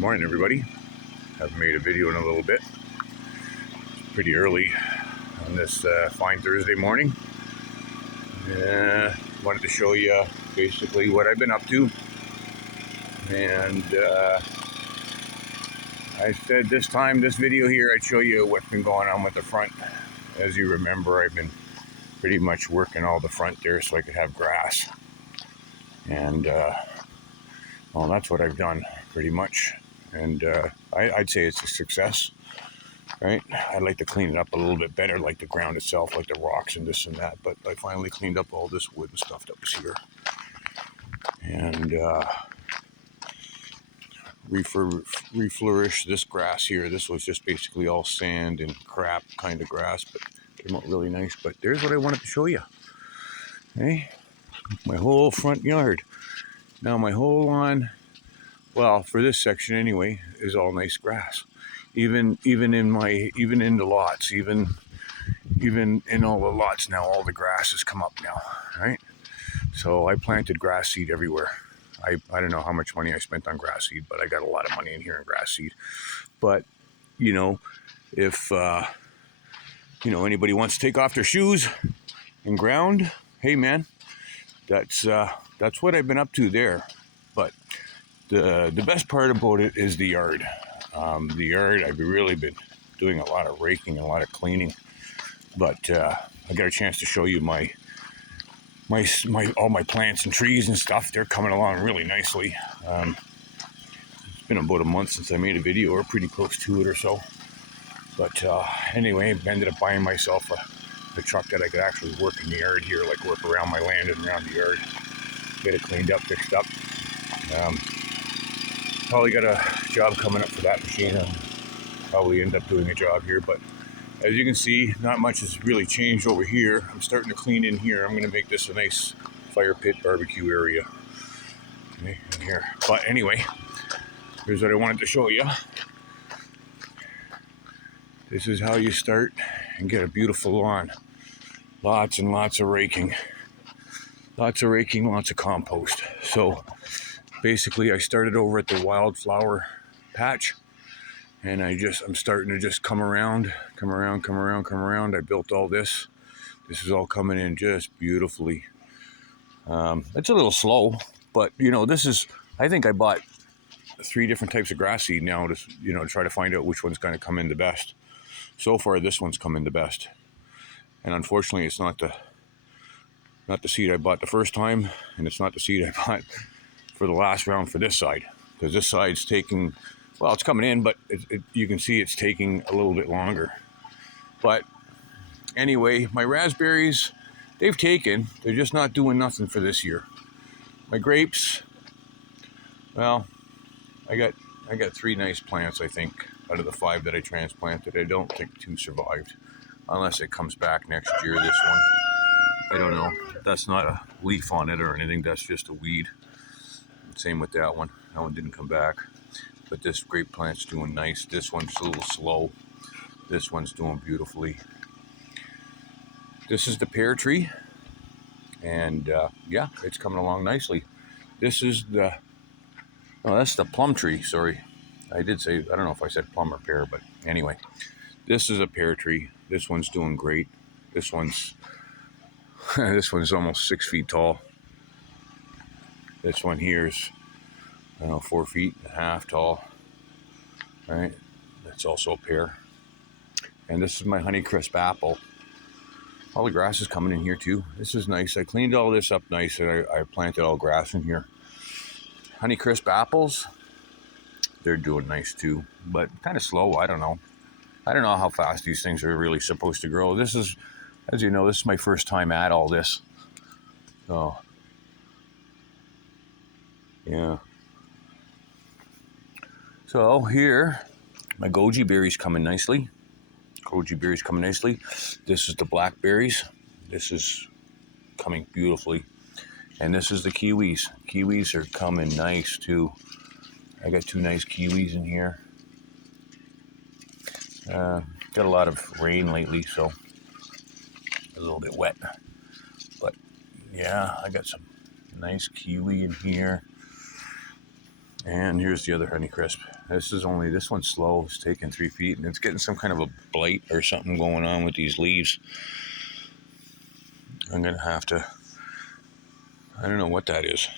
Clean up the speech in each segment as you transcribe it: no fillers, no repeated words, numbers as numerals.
Morning, everybody. Haven't made a video in a little bit. It's pretty early on this fine Thursday morning. Wanted to show you basically what I've been up to. And I said this video here, I'd show you what's been going on with the front. As you remember, I've been pretty much working all the front there so I could have grass. And well, that's what I've done pretty much. And I'd say it's a success, right? I'd like to clean it up a little bit better, like the ground itself, like the rocks and this and that. But I finally cleaned up all this wood and stuff that was here. And reflourished this grass here. This was just basically all sand and crap kind of grass, but came out really nice. But there's what I wanted to show you. Okay? My whole front yard. Now my whole lawn, well, for this section anyway, is all nice grass. Even in the lots, even in all the lots now, all the grass has come up now, right? So I planted grass seed everywhere. I don't know how much money I spent on grass seed, but I got a lot of money in here in grass seed. But you know, if anybody wants to take off their shoes and ground, hey man, that's what I've been up to there. But the best part about it is the yard. The yard, I've really been doing a lot of raking and a lot of cleaning. But I got a chance to show you my all my plants and trees and stuff. They're coming along really nicely. It's been about a month since I made a video, or pretty close to it or so. But anyway, I ended up buying myself a truck that I could actually work in the yard here, like work around my land and around the yard, get it cleaned up, fixed up. Probably got a job coming up for that machine. I'll probably end up doing a job here, but as you can see, not much has really changed over here. I'm starting to clean in here. I'm going to make this a nice fire pit barbecue area. Okay, in here. But anyway, here's what I wanted to show you. This is how you start and get a beautiful lawn. Lots and lots of raking. Lots of raking, lots of compost. So basically I started over at the wildflower patch. And I'm starting to just come around. I built all this. This is all coming in just beautifully. It's a little slow, but I think I bought 3 different types of grass seed now to try to find out which one's going to come in the best. So far, this one's come in the best. And unfortunately, it's not the seed I bought the first time, and it's not the seed I bought for the last round for this side, because this side's taking. Well, it's coming in, but you can see it's taking a little bit longer. But anyway, my raspberries, they've taken. They're just not doing nothing for this year. My grapes, well, I got 3 nice plants, I think, out of the 5 that I transplanted. I don't think 2 survived, unless it comes back next year, this one. I don't know. That's not a leaf on it or anything. That's just a weed. Same with that one. That one didn't come back. But this grape plant's doing nice. This one's a little slow. This one's doing beautifully. This is the pear tree. And yeah, it's coming along nicely. This is that's the plum tree, sorry. I did say, I don't know if I said plum or pear, but anyway. This is a pear tree. This one's doing great. This one's almost 6 feet tall. This one here's 4.5 feet tall. All right, that's also a pear. And this is my Honeycrisp apple. All the grass is coming in here too. This is nice. I cleaned all this up nice, and I planted all grass in here. Honeycrisp apples, they're doing nice too, but kind of slow. I don't know how fast these things are really supposed to grow. This is, as you know, this is my first time at all this. So yeah. So here, my goji berries coming nicely. This is the blackberries. This is coming beautifully. And this is the kiwis. Kiwis are coming nice too. I got 2 nice kiwis in here. Got a lot of rain lately, so a little bit wet. But yeah, I got some nice kiwi in here. And here's the other Honeycrisp. This one's slow. It's taking 3 feet, and it's getting some kind of a blight or something going on with these leaves. I'm gonna have to, I don't know what that is.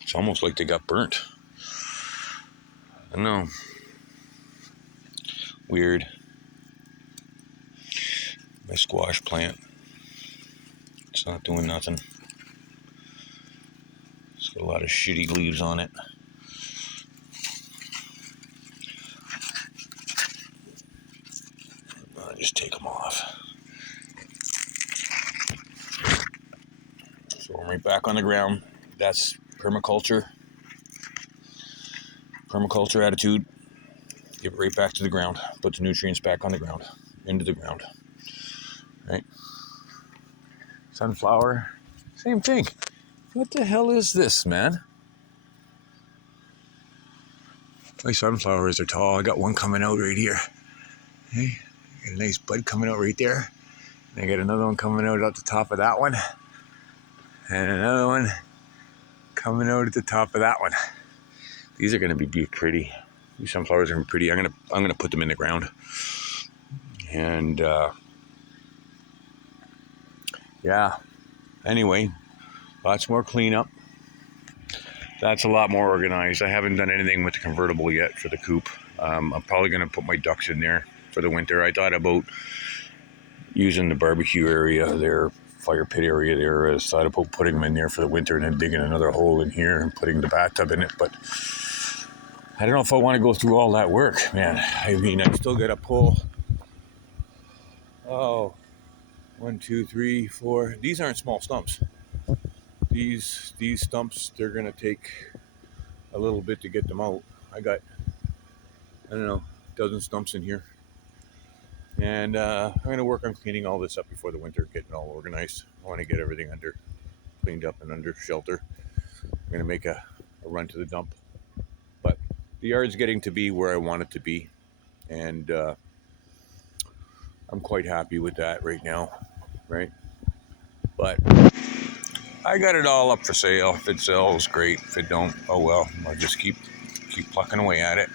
It's almost like they got burnt. I don't know. Weird. My squash plant. It's not doing nothing. It's got a lot of shitty leaves on it. I'll just take them off. So I'm right back on the ground. That's permaculture. Permaculture attitude. Give it right back to the ground. Put the nutrients back on the ground. Into the ground. Right? Sunflower. Same thing. What the hell is this, man? My sunflowers are tall. I got one coming out right here. Hey, got a nice bud coming out right there. And I got another one coming out at the top of that one. And another one coming out at the top of that one. These are going to be pretty. These sunflowers are going to be pretty. I'm gonna put them in the ground. And yeah. Anyway, lots more cleanup. That's a lot more organized. I haven't done anything with the convertible yet for the coop. I'm probably going to put my ducks in there for the winter. I thought about using the barbecue area there, fire pit area there. I thought about putting them in there for the winter and then digging another hole in here and putting the bathtub in it. But I don't know if I want to go through all that work, man. I mean, I still got to pull. Oh, 1, 2, 3, 4. These aren't small stumps. These stumps, they're going to take a little bit to get them out. I got, I don't know, a dozen stumps in here. And I'm going to work on cleaning all this up before the winter, getting all organized. I want to get everything cleaned up and under shelter. I'm going to make a run to the dump. But the yard's getting to be where I want it to be. And I'm quite happy with that right now, right? But I got it all up for sale. If it sells, great. If it don't, oh well. I'll just keep plucking away at it.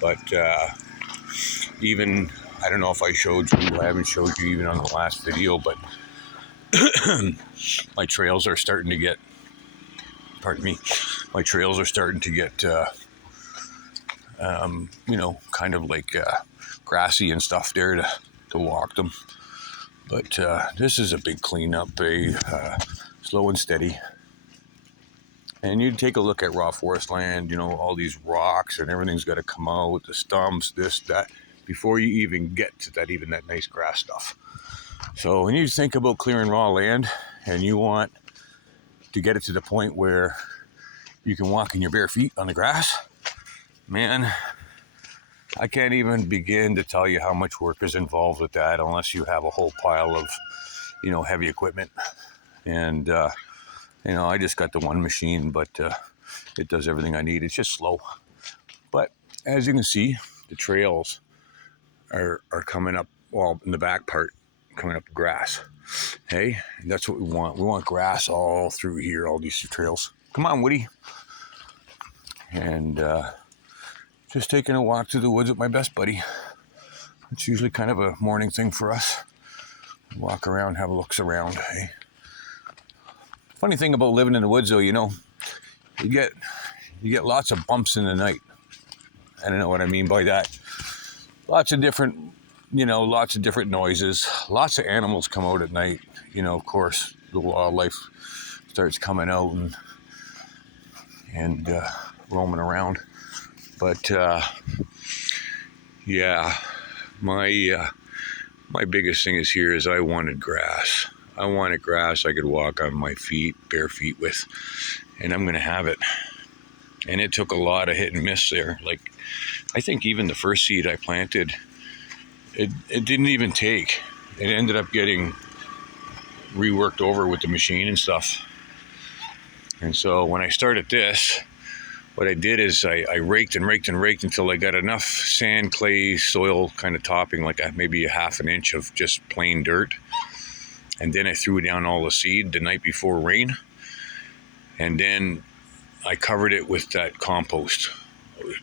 But even, I don't know if I showed you, I haven't showed you even on the last video, but my trails are starting to get, pardon me, my trails are starting to get, you know, kind of like grassy and stuff there to walk them. But this is a big cleanup, slow and steady. And you take a look at raw forest land, you know, all these rocks and everything's got to come out, the stumps, this, that, before you even get to that nice grass stuff. So when you think about clearing raw land and you want to get it to the point where you can walk in your bare feet on the grass, man, I can't even begin to tell you how much work is involved with that unless you have a whole pile of, you know, heavy equipment. And, you know, I just got the one machine, but it does everything I need. It's just slow. But as you can see, the trails are coming up, well, in the back part, coming up grass. Hey, that's what we want. We want grass all through here, all these trails. Come on, Woody. And just taking a walk through the woods with my best buddy. It's usually kind of a morning thing for us. Walk around, have a looks around. Hey. Funny thing about living in the woods, though, you know, you get lots of bumps in the night. I don't know what I mean by that. Lots of different noises. Lots of animals come out at night. You know, of course, the wildlife starts coming out and roaming around. But yeah, my biggest thing is I wanted grass. I wanted grass I could walk on my feet, bare feet with, and I'm going to have it. And it took a lot of hit and miss there. Like, I think even the first seed I planted, it didn't even take. It ended up getting reworked over with the machine and stuff. And so when I started this, what I did is I raked and raked and raked until I got enough sand, clay, soil kind of topping, like maybe a half an inch of just plain dirt. and then I threw down all the seed the night before rain, and then I covered it with that compost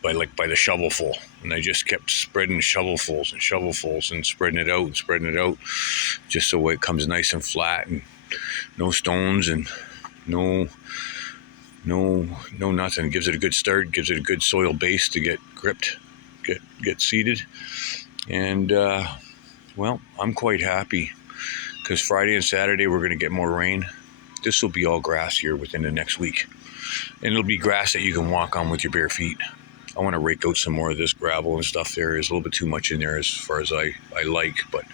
by the shovelful, and I just kept spreading shovelfuls and spreading it out, just so it comes nice and flat and no stones and no nothing. It gives it a good start, gives it a good soil base to get gripped, get seeded, and well, I'm quite happy because Friday and Saturday we're going to get more rain. This will be all grass here within the next week, and it'll be grass that you can walk on with your bare feet. I want to rake out some more of this gravel and stuff. There is a little bit too much in there as far as I like, but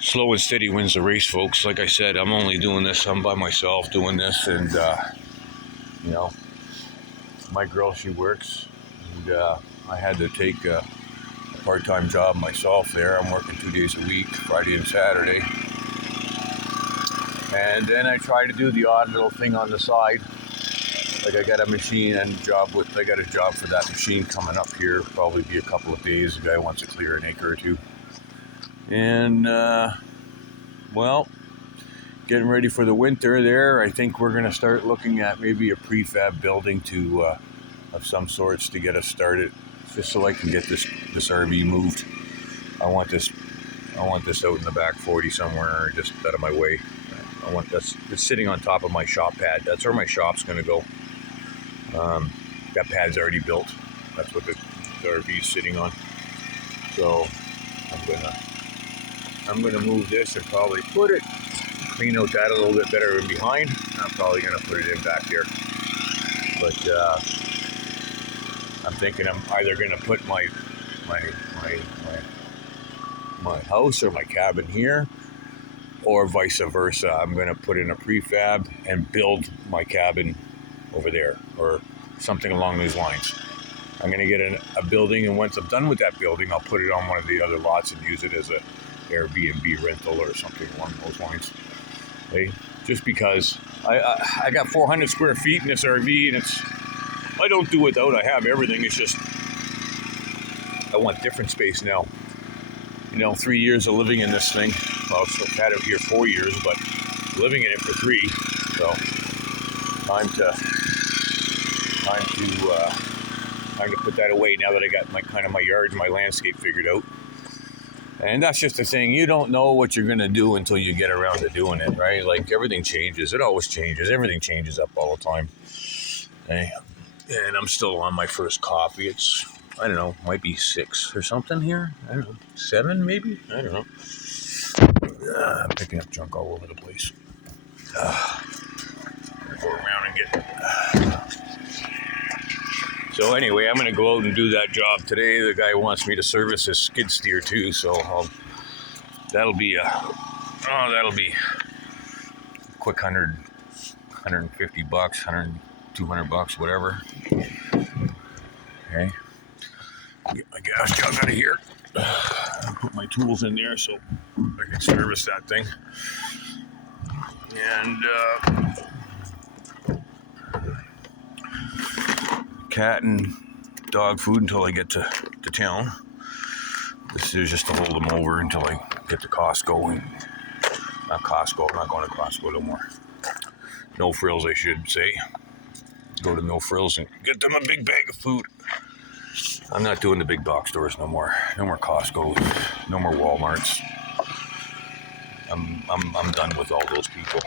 slow and steady wins the race, folks. Like I said, I'm only doing this, I'm by myself doing this, and you know, my girl, she works, and I had to take a part-time job myself there. I'm working 2 days a week, Friday and Saturday, and then I try to do the odd little thing on the side. Like I got a machine and I got a job for that machine coming up here, probably be a couple of days. The guy wants to clear an acre or two. And, well, getting ready for the winter there. I think we're going to start looking at maybe a prefab building of some sorts to get us started, just so I can get this RV moved. I want this out in the back 40 somewhere, just out of my way. I want this. It's sitting on top of my shop pad. That's where my shop's going to go. That pad's already built. That's what the RV is sitting on. So I'm gonna move this and probably clean out that a little bit better in behind. I'm probably gonna put it in back here. But I'm thinking I'm either gonna put my house or my cabin here, or vice versa. I'm gonna put in a prefab and build my cabin over there, or something along these lines. I'm going to get a building, and once I'm done with that building, I'll put it on one of the other lots and use it as a Airbnb rental or something along those lines. Okay? Just because I got 400 square feet in this RV, and I don't do without. I have everything. It's just I want different space now. 3 years of living in this thing. Well, I've had it here 4 years, but living in it for 3. So time to put that away now that I got my yard and my landscape figured out. And that's just the thing. You don't know what you're going to do until you get around to doing it, right? Like, everything changes. It always changes. Everything changes up all the time. Hey, and I'm still on my first coffee. It's, I don't know, might be 6 or something here. I don't know, 7 maybe? I don't know. I'm picking up junk all over the place. Go around and get... So anyway, I'm going to go out and do that job today. The guy wants me to service his skid steer too, so that'll be a quick $150, $200, whatever. Okay. Get my gas jug out of here. Put my tools in there so I can service that thing. And cat and dog food until I get to town. This is just to hold them over until I get to Costco. And not Costco, I'm not going to Costco no more. No Frills, I should say. Go to No Frills and get them a big bag of food. I'm not doing the big box stores no more. No more Costco's, no more Walmarts. I'm done with all those people.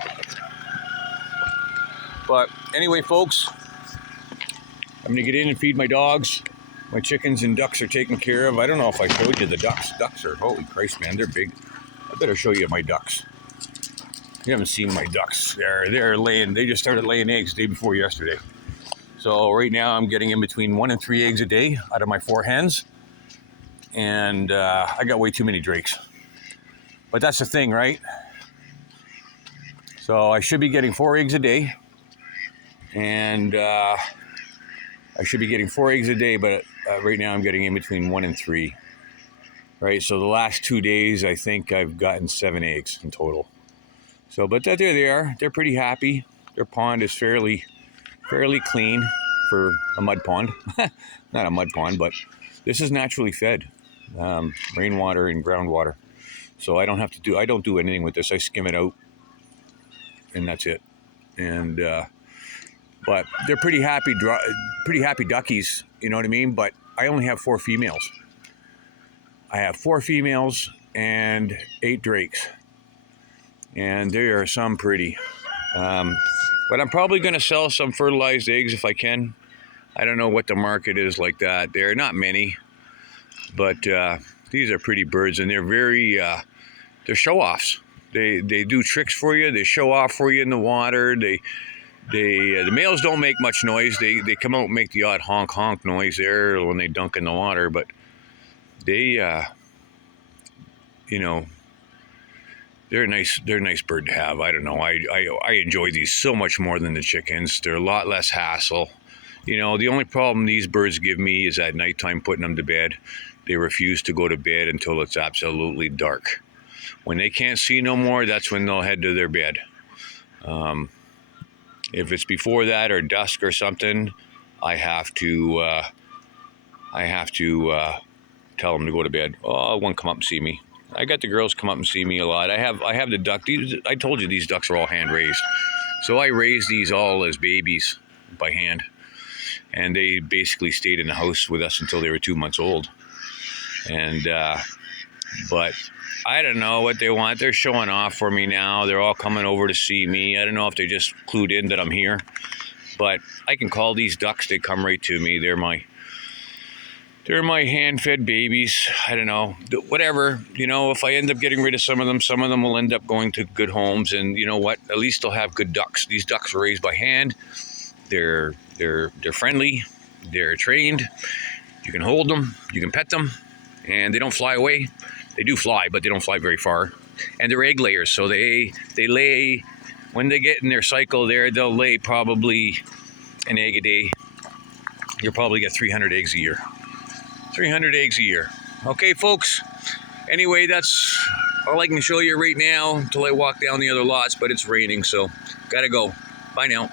But anyway, folks, I'm gonna get in and feed my dogs. My chickens and ducks are taken care of. I don't know if I showed you the ducks. Ducks are, holy Christ, man, they're big. I better show you my ducks. You haven't seen my ducks. They're laying. They just started laying eggs the day before yesterday. So right now I'm getting in between 1 and 3 eggs a day out of my 4 hens. And I got way too many drakes. But that's the thing, right? So I should be getting 4 eggs a day. And I should be getting 4 eggs a day, but right now I'm getting in between 1 and 3. Right, so the last 2 days, I think I've gotten 7 eggs in total. So, but there they are. They're pretty happy. Their pond is fairly clean for a mud pond. Not a mud pond, but this is naturally fed rainwater and groundwater. So I don't do anything with this. I skim it out, and that's it. And but they're pretty happy duckies. You know what I mean? But I only have 4 females. I have 4 females and 8 drakes, and there are some pretty. But I'm probably going to sell some fertilized eggs if I can. I don't know what the market is like that. There are not many, but these are pretty birds, and they're very they're show-offs. They do tricks for you. They show off for you in the water. The males don't make much noise. They come out and make the odd honk noise there when they dunk in the water, but they you know, they're a nice bird to have. I don't know. I enjoy these so much more than the chickens. They're a lot less hassle. You know, the only problem these birds give me is at nighttime putting them to bed. They refuse to go to bed until it's absolutely dark. When they can't see no more, that's when they'll head to their bed. If it's before that or dusk or something, I have to tell them to go to bed. Oh, one come up and see me. I got the girls come up and see me a lot. I have the duck. I told you these ducks are all hand raised. So I raised these all as babies by hand. And they basically stayed in the house with us until they were 2 months old. And, but I don't know what they want. They're showing off for me now. They're all coming over to see me. I don't know if they just clued in that I'm here. But I can call these ducks. They come right to me. They're my hand-fed babies. I don't know, whatever. You know, if I end up getting rid of some of them will end up going to good homes. And you know what? At least they'll have good ducks. These ducks were raised by hand. They're friendly. They're trained. You can hold them. You can pet them, and they don't fly away. They do fly, but they don't fly very far. And they're egg layers, so they lay when they get in their cycle. They'll lay probably an egg a day. You'll probably get 300 eggs a year. 300 eggs a year. Okay, folks. Anyway, that's all I can show you right now until I walk down the other lots, but it's raining, so gotta go. Bye now.